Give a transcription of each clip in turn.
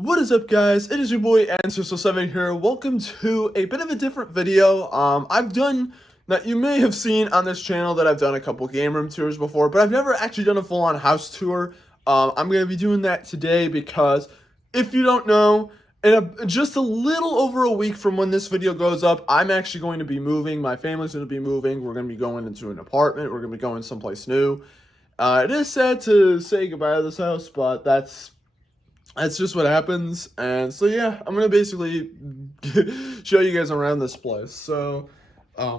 What is up, guys? It is your boy Answer7 here. Welcome to a bit of a different video. Now you may have seen on this channel that I've done a couple game room tours before, but I've never actually done a full-on house tour. I'm going to be doing that today because if you don't know, just a little over a week from when this video goes up, I'm actually going to be moving. My family's going to be moving. We're going to be going into an apartment. We're going to be going someplace new. It is sad to say goodbye to this house, but that's just what happens. And so yeah, I'm gonna basically show you guys around this place. So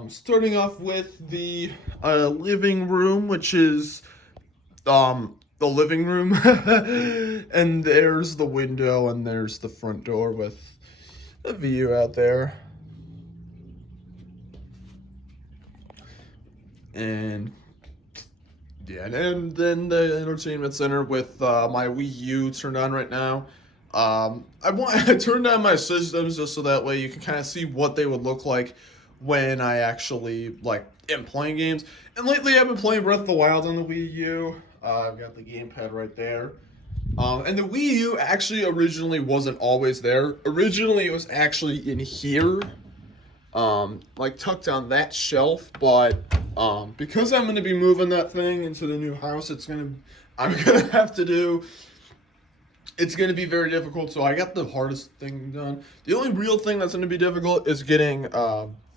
starting off with the living room, which is the living room. And there's the window and there's the front door with a view out there. And yeah, and then the entertainment center with my Wii U turned on right now. I turned on my systems just so that way you can kind of see what they would look like when I actually am playing games. And lately I've been playing Breath of the Wild on the Wii U. I've got the gamepad right there. And the Wii U actually originally wasn't always there. Originally it was actually in here, tucked on that shelf, but because I'm gonna be moving that thing into the new house, it's gonna be very difficult. So I got the hardest thing done. The only real thing that's gonna be difficult is getting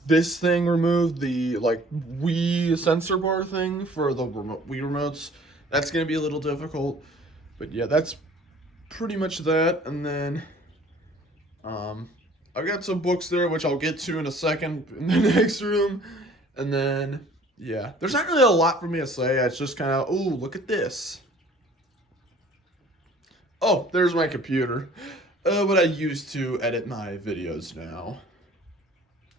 this thing removed, the Wii sensor bar thing for the Wii remotes. That's gonna be a little difficult, but yeah, that's pretty much that. And then I've got some books there, which I'll get to in a second in the next room. And then, yeah, there's not really a lot for me to say. It's just kind of, ooh, look at this. Oh, there's my computer. What I use to edit my videos now.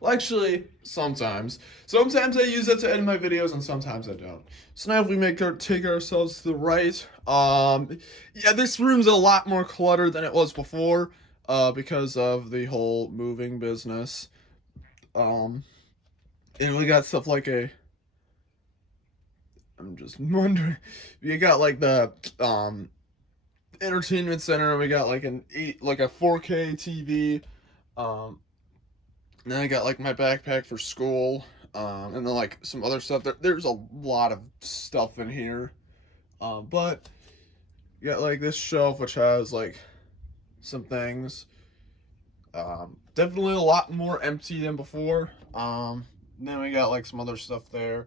Well, actually, sometimes. Sometimes I use it to edit my videos, and sometimes I don't. So now if we take ourselves to the right, yeah, this room's a lot more cluttered than it was before, because of the whole moving business. And we got stuff like I'm just wondering, we got the, entertainment center, and we got a 4K TV, and then I got my backpack for school, and then some other stuff. There's a lot of stuff in here, but you got this shelf which has some things. Definitely a lot more empty than before. Then we got some other stuff there.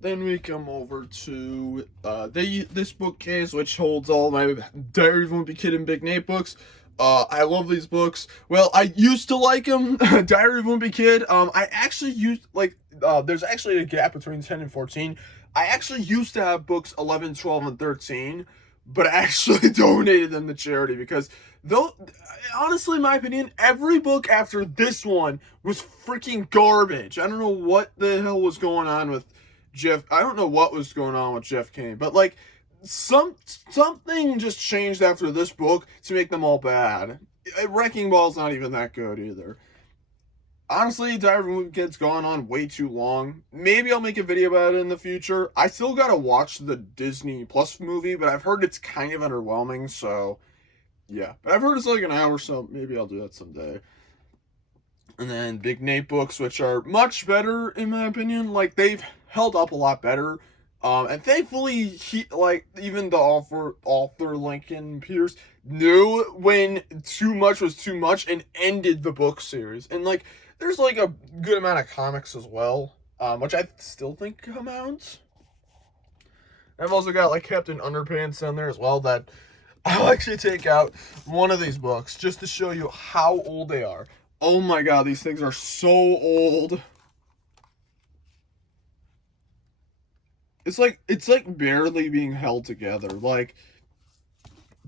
Then we come over to this bookcase, which holds all my Diary of a Wimpy Kid and Big Nate books. I love these books. Well, I used to like them. Diary of a Wimpy Kid. I actually used there's actually a gap between 10 and 14. I actually used to have books 11, 12, and 13, but I actually donated them to charity because honestly, in my opinion, every book after this one was freaking garbage. I don't know what the hell was going on with Jeff. I don't know what was going on with Jeff Kane, but something just changed after this book to make them all bad. Wrecking Ball's not even that good either. Honestly, Diary of a Wimpy Kid's gone on way too long. Maybe I'll make a video about it in the future. I still gotta watch the Disney Plus movie, but I've heard it's kind of underwhelming, so yeah. But I've heard it's an hour, so maybe I'll do that someday. And then Big Nate books, which are much better in my opinion. They've held up a lot better. And thankfully, even the author Lincoln Peters knew when too much was too much and ended the book series. And there's a good amount of comics as well, which I still think come out. I've also got Captain Underpants on there as well. That I'll actually take out one of these books just to show you how old they are. Oh my god, these things are so old. It's barely being held together.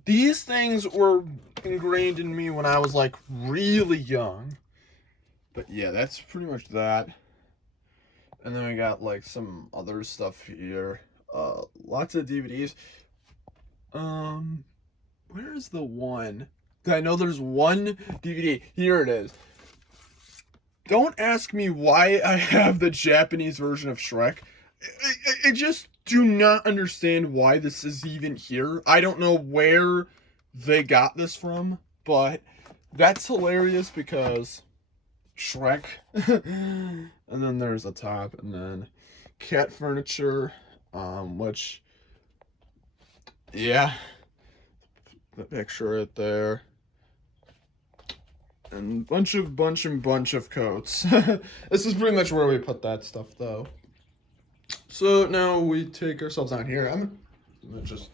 These things were ingrained in me when I was really young. But yeah, that's pretty much that. And then we got some other stuff here. Lots of DVDs. Where's the one? I know there's one DVD. Here it is. Don't ask me why I have the Japanese version of Shrek. I just do not understand why this is even here. I don't know where they got this from. but that's hilarious because Shrek. And then there's the top, and then cat furniture, which, yeah, the picture right there. And bunch of coats. This is pretty much where we put that stuff, though. So now we take ourselves out here. I'm gonna just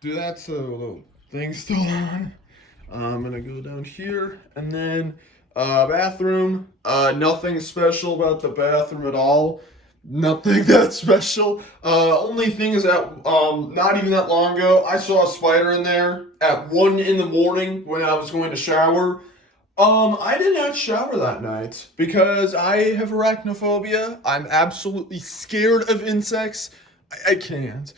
do that so the little thing's still on. I'm gonna go down here, and then bathroom. Nothing special about the bathroom at all. Nothing that special. Only thing is that not even that long ago, I saw a spider in there at 1 in the morning when I was going to shower. I did not shower that night because I have arachnophobia. I'm absolutely scared of insects. I can't.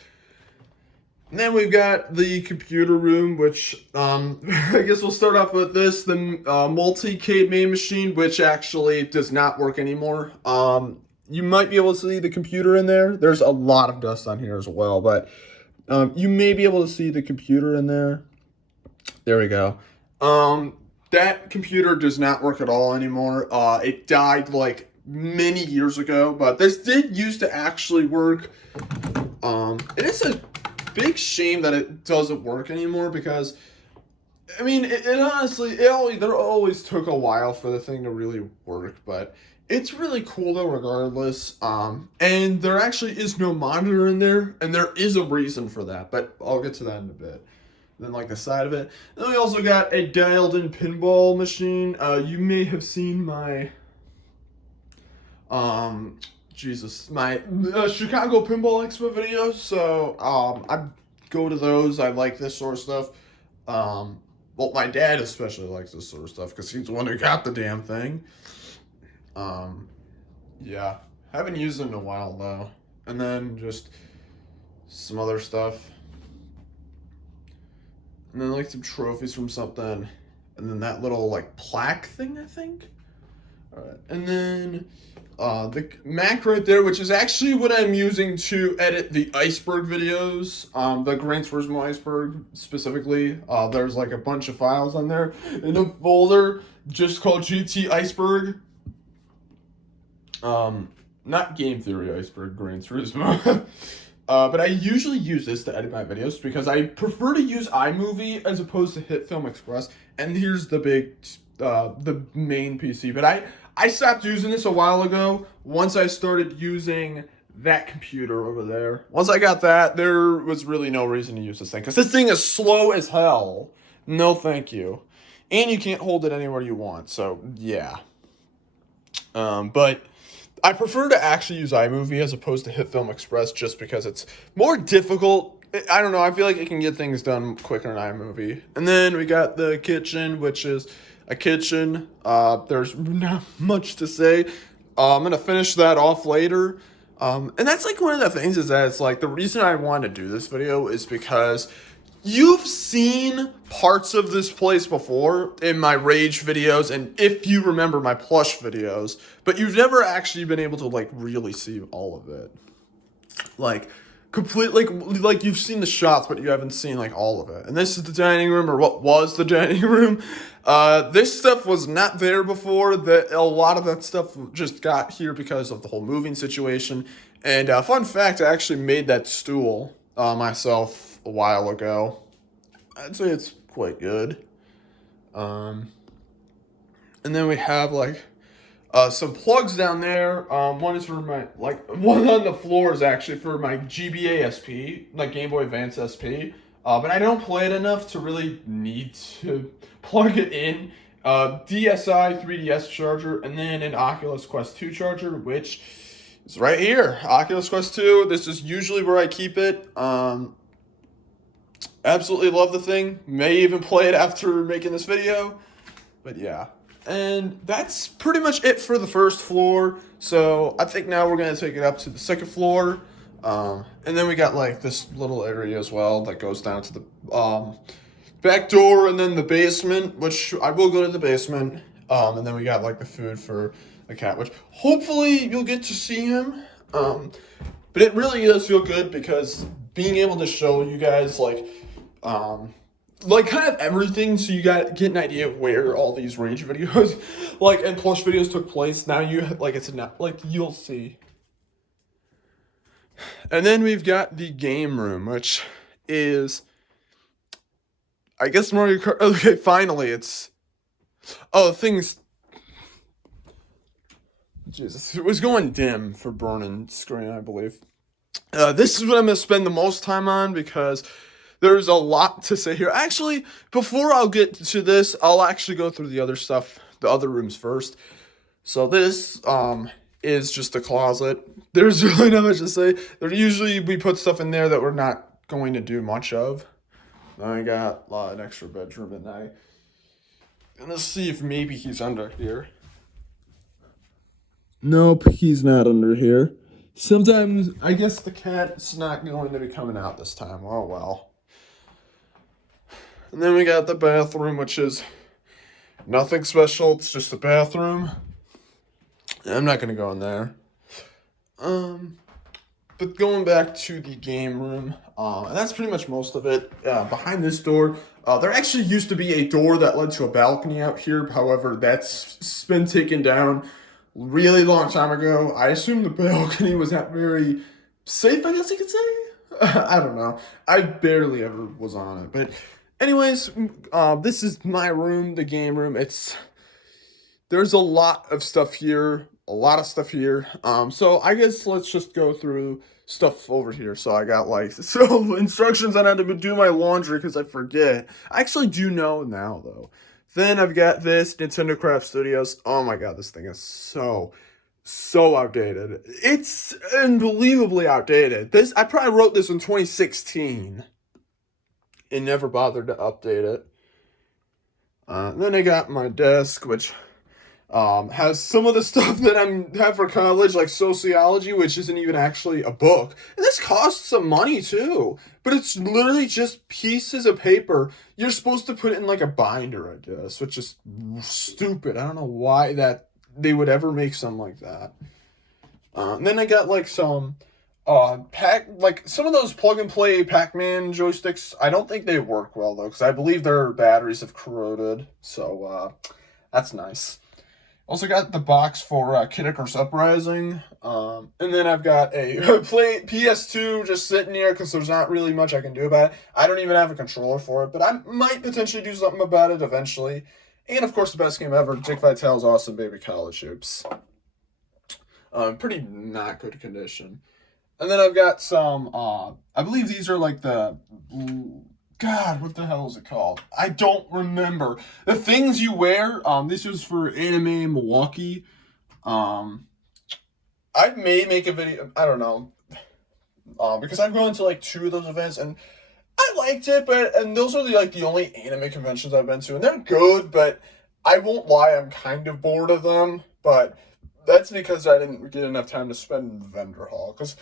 And then we've got the computer room, which I guess we'll start off with this, the multi-K main machine, which actually does not work anymore. You might be able to see the computer in there. There's a lot of dust on here as well, but you may be able to see the computer in there. There we go. That computer does not work at all anymore. It died like many years ago, but this did used to actually work. It is a big shame that it doesn't work anymore because, I mean, it honestly, there always took a while for the thing to really work, but it's really cool though regardless. And there actually is no monitor in there, and there is a reason for that, but I'll get to that in a bit. Then like the side of it. Then we also got a dialed in pinball machine. You may have seen my my Chicago Pinball Expo videos. So I go to those. I like this sort of stuff. Well, my dad especially likes this sort of stuff because he's the one who got the damn thing. Yeah, haven't used it in a while though. And then just some other stuff. And then like some trophies from something. And then that little like plaque thing, I think. Alright. And then the Mac right there, which is actually what I'm using to edit the iceberg videos. The Gran Turismo iceberg specifically. There's like a bunch of files on there in a folder just called GT Iceberg. Not Game Theory Iceberg, Gran Turismo. But I usually use this to edit my videos because I prefer to use iMovie as opposed to HitFilm Express. And here's the the main PC. But I stopped using this a while ago once I started using that computer over there. Once I got that, there was really no reason to use this thing because this thing is slow as hell. No, thank you. And you can't hold it anywhere you want. So, yeah. But I prefer to actually use iMovie as opposed to HitFilm Express just because it's more difficult. I don't know. I feel like it can get things done quicker in iMovie. And then we got the kitchen, which is a kitchen. There's not much to say. I'm going to finish that off later. And that's like one of the things is that it's like the reason I wanted to do this video is because you've seen parts of this place before in my Rage videos and if you remember my plush videos, but you've never actually been able to like really see all of it. Like like you've seen the shots, but you haven't seen like all of it. And this is the dining room, or what was the dining room. This stuff was not there before. A lot of that stuff just got here because of the whole moving situation. And fun fact, I actually made that stool myself a while ago. I'd say it's quite good. And then we have like some plugs down there. One is for my one on the floor is actually for my GBA SP, like Game Boy Advance SP. But I don't play it enough to really need to plug it in. DSi 3DS charger, and then an Oculus Quest 2 charger, which is right here. Oculus Quest 2. This is usually where I keep it. Absolutely love the thing. May even play it after making this video. But yeah. And that's pretty much it for the first floor. So I think now we're going to take it up to the second floor. And then we got like this little area as well that goes down to the back door and then the basement, which I will go to the basement. And then we got like the food for the cat, which hopefully you'll get to see him. But it really does feel good because being able to show you guys like like kind of everything, so you get an idea of where all these range videos, like and plush videos took place. Now you like it's not like you'll see. And then we've got the game room, which is, I guess, Mario Kart. Okay, finally, it's. Oh, things. Jesus, it was going dim for burning screen, I believe. This is what I'm going to spend the most time on because there's a lot to say here. Actually, before I'll get to this, I'll actually go through the other stuff, the other rooms first. So this is just a closet. There's really not much to say. There usually we put stuff in there that we're not going to do much of. I got an extra bedroom, and I'm gonna see if maybe he's under here. Nope, he's not under here. Sometimes I guess the cat's not going to be coming out this time. Oh well. And then we got the bathroom, which is nothing special. It's just a bathroom. I'm not gonna go in there. But going back to the game room, and that's pretty much most of it. Behind this door, there actually used to be a door that led to a balcony out here. However, that's been taken down really long time ago. I assume the balcony was not very safe, I guess you could say. I don't know. I barely ever was on it. But anyways, this is my room, the game room. There's a lot of stuff here. A lot of stuff here. So I guess let's just go through stuff over here. So I got instructions on how to do my laundry because I forget. I actually do know now though. Then I've got this Nintendo Craft Studios. Oh my god, this thing is so outdated. It's unbelievably outdated. I probably wrote this in 2016 and never bothered to update it. Then I got my desk, which has some of the stuff that have for college, like sociology, which isn't even actually a book. And this costs some money too, but it's literally just pieces of paper. You're supposed to put it in like a binder, I guess, which is stupid. I don't know why they would ever make something like that. And then I got like some some of those plug and play Pac-Man joysticks. I don't think they work well though, because I believe their batteries have corroded. So that's nice. Also got the box for Kid Icarus Uprising. And then I've got a PS2 just sitting here because there's not really much I can do about it. I don't even have a controller for it, but I might potentially do something about it eventually. And of course, the best game ever, Dick Vitale's Awesome Baby College Hoops. Pretty not good condition. And then I've got some, I believe these are like God, what the hell is it called? I don't remember. The things you wear. This was for Anime Milwaukee. I may make a video. I don't know. Because I've gone to like 2 of those events and I liked it, and those are the only anime conventions I've been to, and they're good, but I won't lie, I'm kind of bored of them. But that's because I didn't get enough time to spend in the vendor hall. Because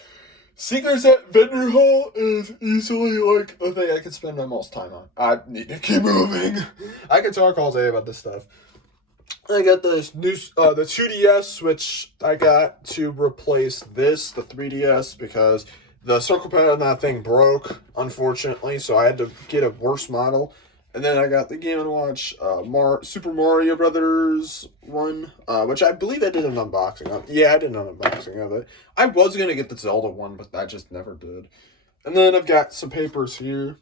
Secrets at Vendor Hall is easily like the thing I could spend my most time on. I need to keep moving. I could talk all day about this stuff. I got this new the 2DS, which I got to replace the 3DS, because the circle pad on that thing broke, unfortunately, so I had to get a worse model. And then I got the Game & Watch Super Mario Brothers one, which I believe I did an unboxing of. Yeah, I did an unboxing of it. I was going to get the Zelda one, but I just never did. And then I've got some papers here.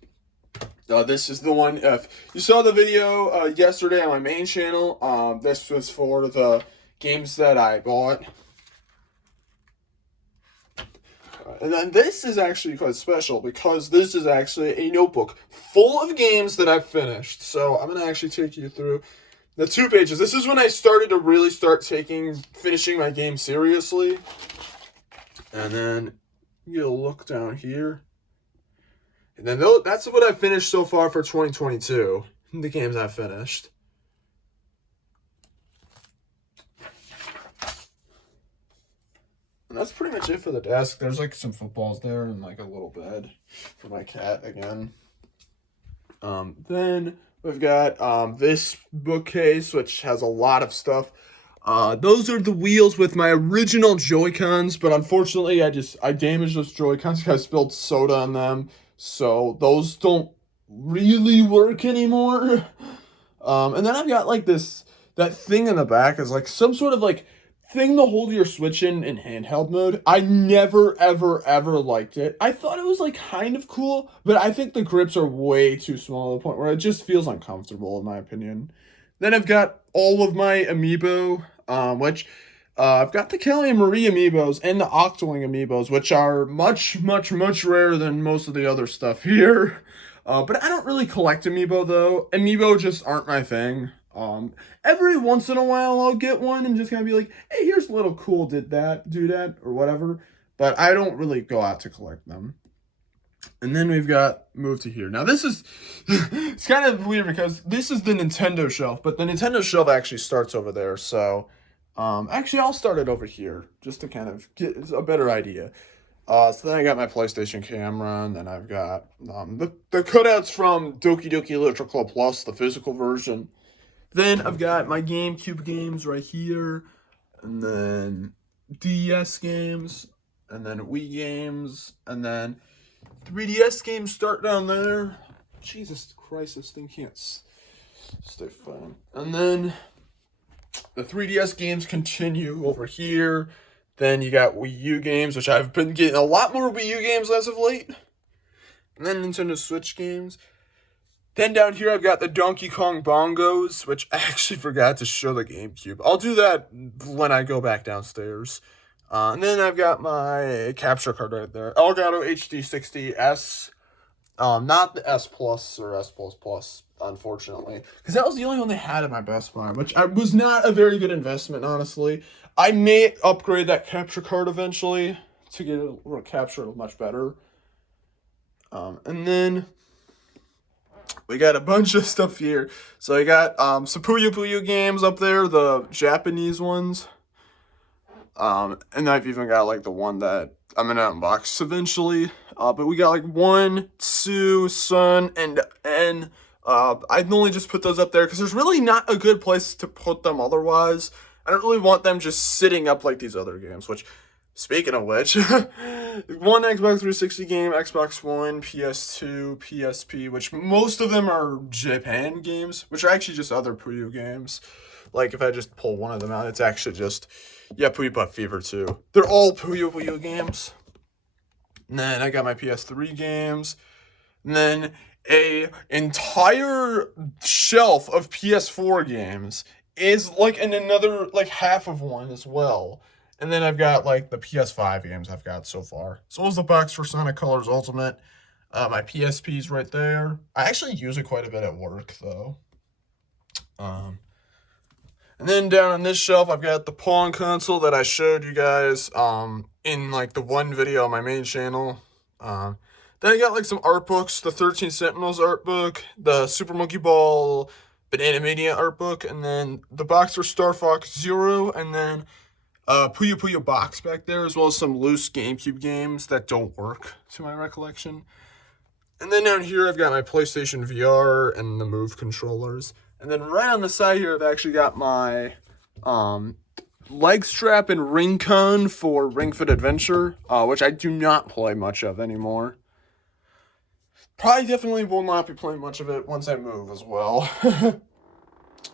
This is the one, if you saw the video yesterday on my main channel, this was for the games that I bought. And then this is actually quite special because this is actually a notebook full of games that I've finished. So I'm going to actually take you through the 2 pages. This is when I started to really start finishing my game seriously. And then you'll look down here. And then that's what I've finished so far for 2022. The games I've finished. And that's pretty much it for the desk. There's like some footballs there and like a little bed for my cat again. Then we've got this bookcase, which has a lot of stuff. Those are the wheels with my original Joy-Cons, but unfortunately I damaged those Joy-Cons because I spilled soda on them. So those don't really work anymore. And then I've got like that thing in the back is like some sort of like thing to hold your Switch in handheld mode. I never ever liked it. I thought it was like kind of cool, but I think the grips are way too small to the point where it just feels uncomfortable in my opinion. Then I've got all of my amiibo, which I've got the Kelly and Marie amiibos and the Octoling amiibos, which are much rarer than most of the other stuff here. But I don't really collect amiibo though. Amiibo just aren't my thing. Every once in a while I'll get one and just kind of be like, hey, here's a little cool do that, or whatever. But I don't really go out to collect them. And then we've got move to here. Now this is it's kind of weird because this is the Nintendo shelf, but the Nintendo shelf actually starts over there. So actually I'll start it over here just to kind of get a better idea. So then I got my PlayStation camera, and then I've got the cutouts from Doki Doki Literature Club Plus, the physical version. Then I've got my GameCube games right here, and then DS games, and then Wii games, and then 3DS games start down there. Jesus Christ, this thing can't stay fine. And then the 3DS games continue over here. Then you got Wii U games, which I've been getting a lot more Wii U games as of late. And then Nintendo Switch games. Then down here I've got the Donkey Kong bongos, which I actually forgot to show the GameCube. I'll do that when I go back downstairs. And then I've got my capture card right there. Elgato HD60S. Not the S Plus or S Plus Plus, unfortunately, because that was the only one they had at my Best Buy, which was not a very good investment, honestly. I may upgrade that capture card eventually to get it capture much better. And then we got a bunch of stuff here. So I got some Puyo Puyo games up there, the Japanese ones. And I've even got like the one that I'm gonna unbox eventually. But we got like 1, 2, Sun, and N. I'd only just put those up there because there's really not a good place to put them otherwise. I don't really want them just sitting up like these other games, which, speaking of which, one Xbox 360 game, Xbox One, PS2, PSP, which most of them are Japan games, which are actually just other Puyo games. Like, if I just pull one of them out, it's actually just, yeah, Puyo Puff Fever 2. They're all Puyo Puyo games. And then I got my PS3 games. And then a entire shelf of PS4 games is like in another like half of one as well. And then I've got like the PS5 games I've got so far. So is the box for Sonic Colors Ultimate. My PSP's right there. I actually use it quite a bit at work though. And then down on this shelf, I've got the Pong console that I showed you guys in like the one video on my main channel. Then I got like some art books, the 13 Sentinels art book, the Super Monkey Ball Banana Mania art book, and then the box for Star Fox Zero, and then Puyo Puyo box back there, as well as some loose GameCube games that don't work to my recollection. And then down here, I've got my PlayStation VR and the Move controllers. And then right on the side here, I've actually got my leg strap and ring cone for Ring Fit Adventure, which I do not play much of anymore. Probably definitely will not be playing much of it once I move as well.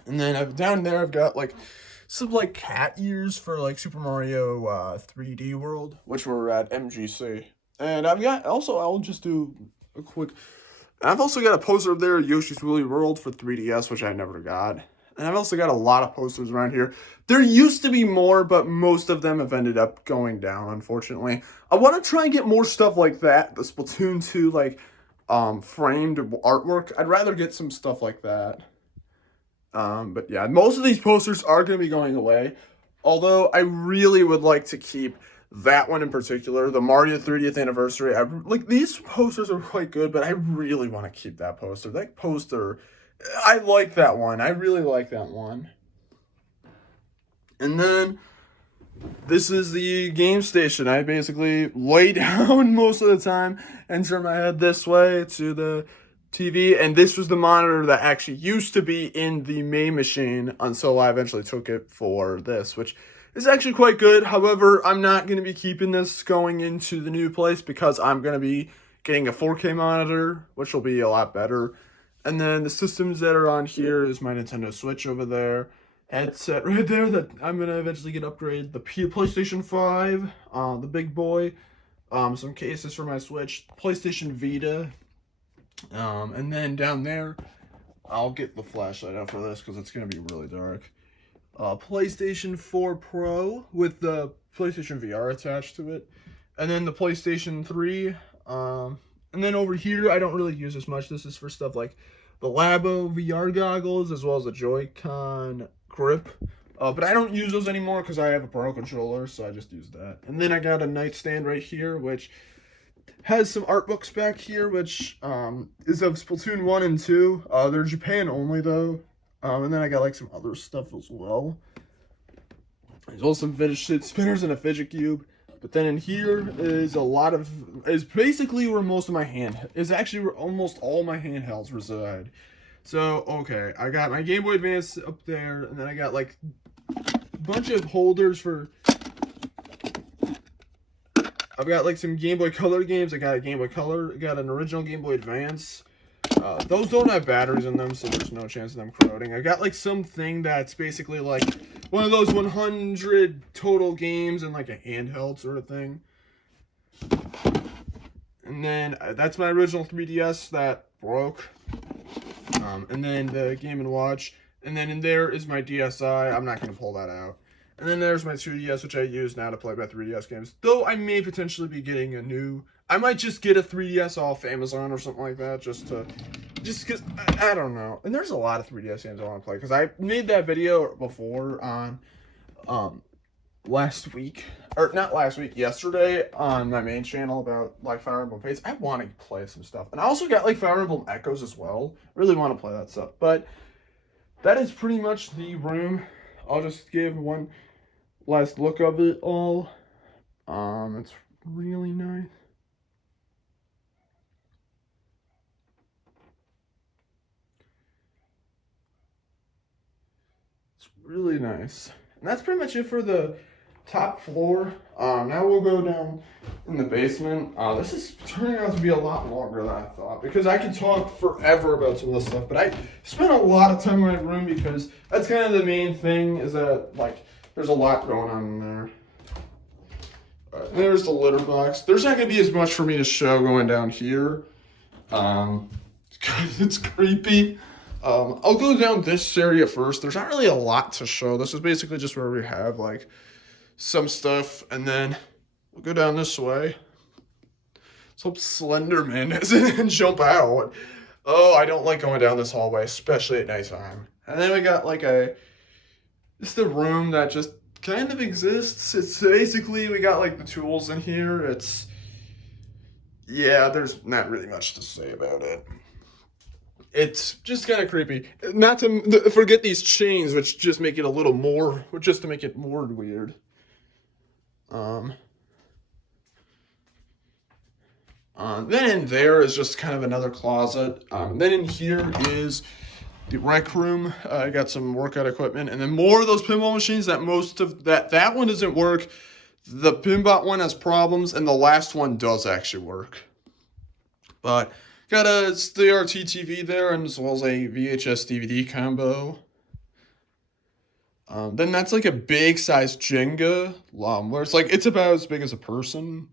And then down there, I've got like some like cat ears for like Super Mario 3D World, which were at MGC. And I've got also, I'll just do a quick. I've also got a poster up there of Yoshi's Woolly World for 3DS, which I never got. And I've also got a lot of posters around here. There used to be more, but most of them have ended up going down, unfortunately. I want to try and get more stuff like that. The Splatoon 2, like, framed artwork. I'd rather get some stuff like that. But yeah, most of these posters are going to be going away. Although I really would like to keep that one in particular, the Mario 30th anniversary. Like, these posters are quite good, but I really want to keep that poster. That poster, I like that one. I really like that one. And then this is the game station. I basically lay down most of the time and turn my head this way to the TV, and this was the monitor that actually used to be in the main machine until I eventually took it for this, which is actually quite good. However, I'm not going to be keeping this going into the new place because I'm going to be getting a 4K monitor, which will be a lot better. And then the systems that are on here is my Nintendo Switch over there, headset right there that I'm gonna eventually get upgraded, the PlayStation 5, the big boy, some cases for my Switch, PlayStation Vita, and then down there, I'll get the flashlight out for this because it's gonna be really dark. PlayStation 4 Pro with the PlayStation VR attached to it, and then the PlayStation 3. And then over here, I don't really use as much. This is for stuff like the Labo VR goggles as well as the Joy-Con grip. But I don't use those anymore because I have a Pro controller, so I just use that. And then I got a nightstand right here, which has some art books back here, which is of Splatoon 1 and 2. They're Japan only, though. And then I got like some other stuff as well. There's also some fidget spinners and a fidget cube. But then in here is basically where most of my is actually where almost all my handhelds reside. So, okay, I got my Game Boy Advance up there, and then I got like a bunch of holders for, I've got like some Game Boy Color games. I got a Game Boy Color, I got an original Game Boy Advance. Those don't have batteries in them, so there's no chance of them corroding. I got like something that's basically like one of those 100 total games and like a handheld sort of thing. And then that's my original 3DS that broke. And then the Game & Watch. And then in there is my DSi. I'm not going to pull that out. And then there's my 2DS, which I use now to play my 3DS games. Though I may potentially be getting a new... I might just get a 3DS off Amazon or something like that, just because, I don't know. And there's a lot of 3DS games I want to play, because I made that video before on, yesterday on my main channel about, like, Fire Emblem Fates. I want to play some stuff. And I also got, like, Fire Emblem Echoes as well. Really want to play that stuff. But that is pretty much the room. I'll just give one last look of it all. It's really nice. Really nice. And that's pretty much it for the top floor. Now we'll go down in the basement. This is turning out to be a lot longer than I thought, because I could talk forever about some of this stuff, but I spent a lot of time in my room because that's kind of the main thing, is that, like, there's a lot going on in there. There's the litter box. There's not going to be as much for me to show going down here. It's creepy. I'll go down this area first. There's not really a lot to show. This is basically just where we have, like, some stuff, and then we'll go down this way. Let's hope Slenderman doesn't jump out. Oh, I don't like going down this hallway, especially at nighttime. And then we got, like, it's the room that just kind of exists. It's basically, we got, like, the tools in here. Yeah, there's not really much to say about it. It's just kind of creepy. Not to forget these chains, which just make it a little more, just to make it more weird. Then in there is just kind of another closet. Then in here is the rec room. I got some workout equipment, and then more of those pinball machines. That one doesn't work. The Pinbot one has problems, and the last one does actually work. But got a CRT TV there, and as well as a VHS DVD combo. Then that's like a big size Jenga, where it's about as big as a person.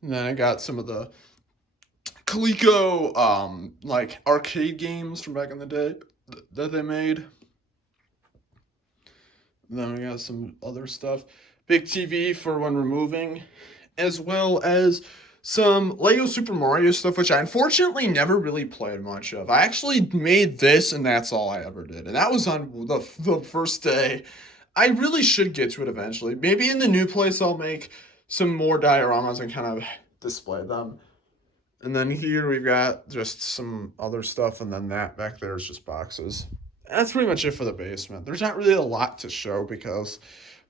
And then I got some of the Coleco, like, arcade games from back in the day that they made. And then we got some other stuff. Big TV for when we're moving, as well as some Lego Super Mario stuff, which I unfortunately never really played much of. I actually made this, and that's all I ever did. And that was on the first day. I really should get to it eventually. Maybe in the new place I'll make some more dioramas and kind of display them. And then here we've got just some other stuff, and then that back there is just boxes. That's pretty much it for the basement. There's not really a lot to show because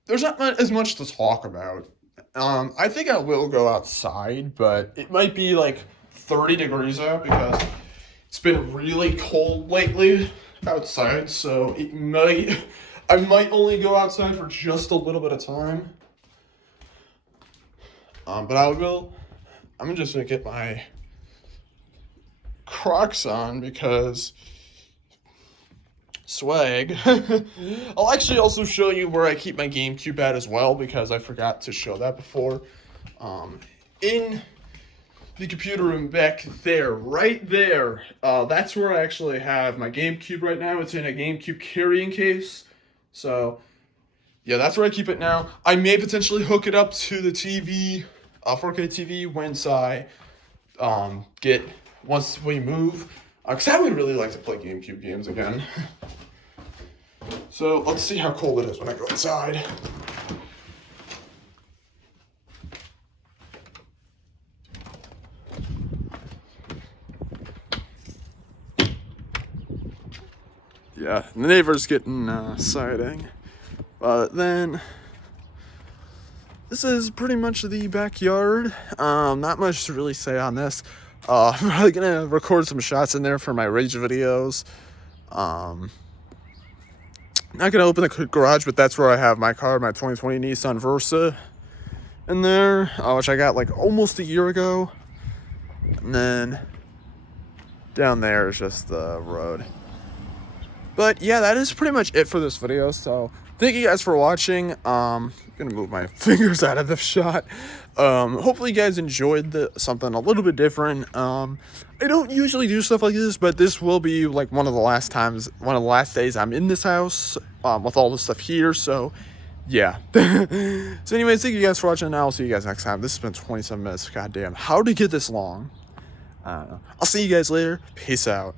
there's not as much to talk about. I think I will go outside, but it might be like 30 degrees out because it's been really cold lately outside, so I might only go outside for just a little bit of time. But I'm just gonna get my Crocs on because swag. I'll actually also show you where I keep my GameCube at as well, because I forgot to show that before. In the computer room back there, right there, that's where I actually have my GameCube right now. It's in a GameCube carrying case. So yeah, that's where I keep it now. I may potentially hook it up to the TV, 4K TV, once we move. Because I would really like to play GameCube games again. So let's see how cold it is when I go inside. Yeah, the neighbor's getting siding. But then, this is pretty much the backyard. Not much to really say on this. I'm probably gonna record some shots in there for my Rage videos. Not gonna open the garage, but that's where I have my car, my 2020 Nissan Versa in there, which I got like almost a year ago. And then down there is just the road. But yeah, that is pretty much it for this video. So thank you guys for watching. I'm gonna move my fingers out of the shot. Hopefully you guys enjoyed something a little bit different. I don't usually do stuff like this, but this will be like one of the last days I'm in this house, with all this stuff here. So yeah. So anyways, thank you guys for watching, and I'll see you guys next time. This has been 27 minutes. God damn, how did it get this long? I'll see you guys later. Peace out.